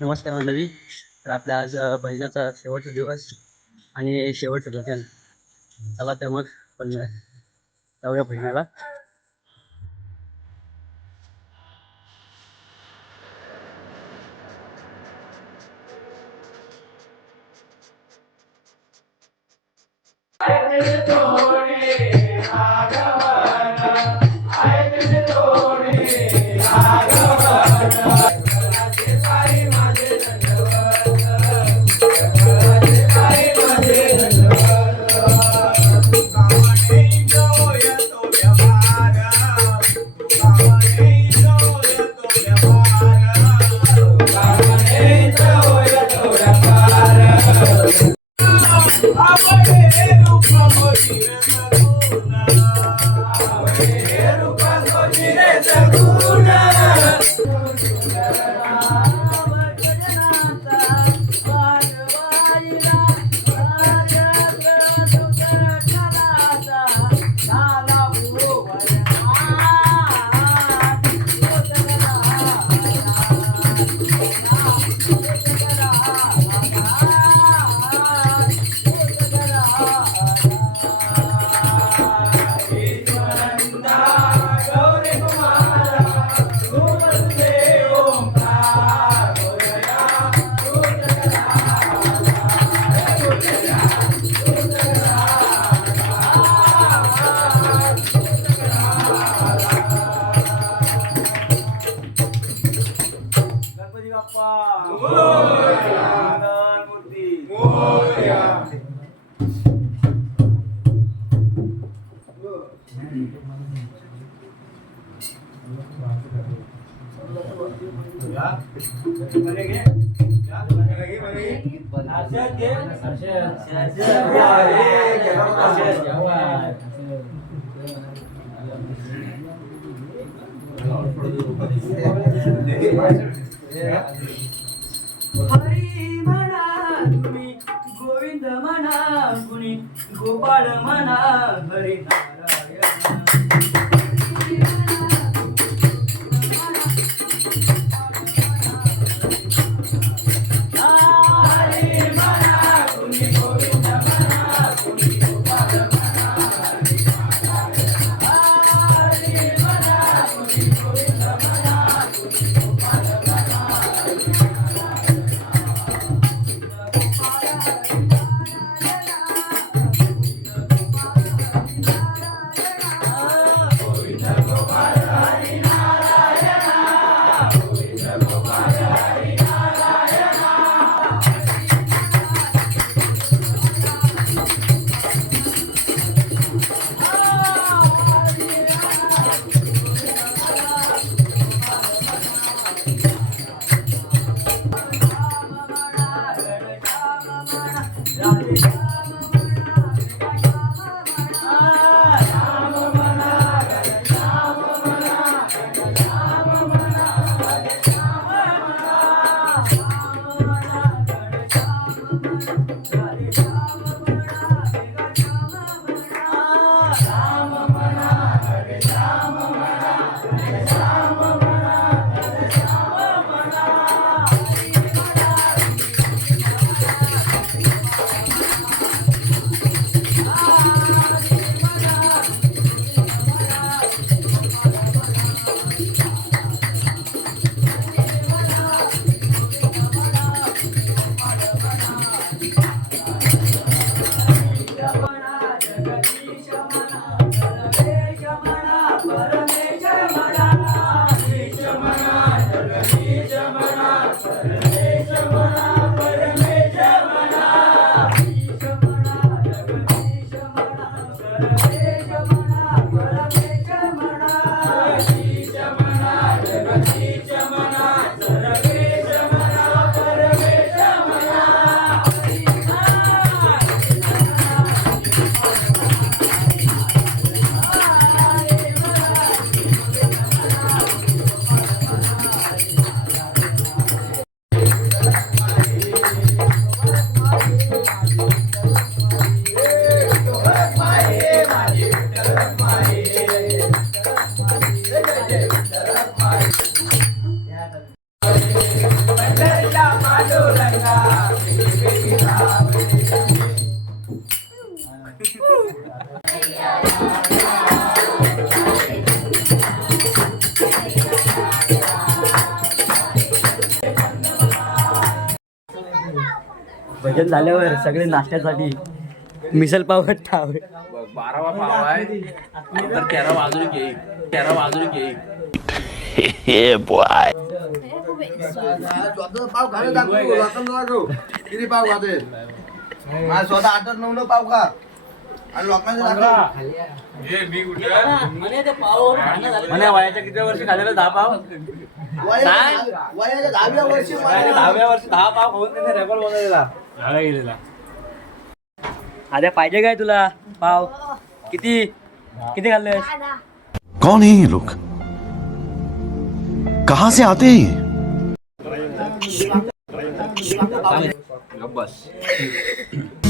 नमस्कार मंडळी. तर आपल्या आज अ, बहिणाचा शेवटचा दिवस आणि शेवटचं लग्न. चला तर मग पण जाऊया बहिणाला. हरी म्हणा तुम्ही गोविंद म्हणा गुणी गोपाळ म्हणा हरी भजन झाल्यावर सगळे नाश्त्यासाठी मिसल पाव ठाव बारावा पाव आहे. तर तेरा वाजून घे तेरा वाजून घे स्वतः पाव खायला दाखवू लोकांना दाखव किती पाव खाते मला स्वतः आठच नऊ नऊ पाव खा आणि लोकांना दाखव म्हणे वयाच्या किती वर्षी खाल्लेलं? दहा पाव? वयाच्या वयाच्या दहाव्या वर्षी वयाच्या दहाव्या वर्षी दहा पाव खाऊन त्याने रेकॉर्ड बनवलेला. गेलेला. आद्या पाहिजे काय तुला? पाव. किती? किती खाल्ले कौन है ये लोग? कहां से आते हैं ये? Gabas.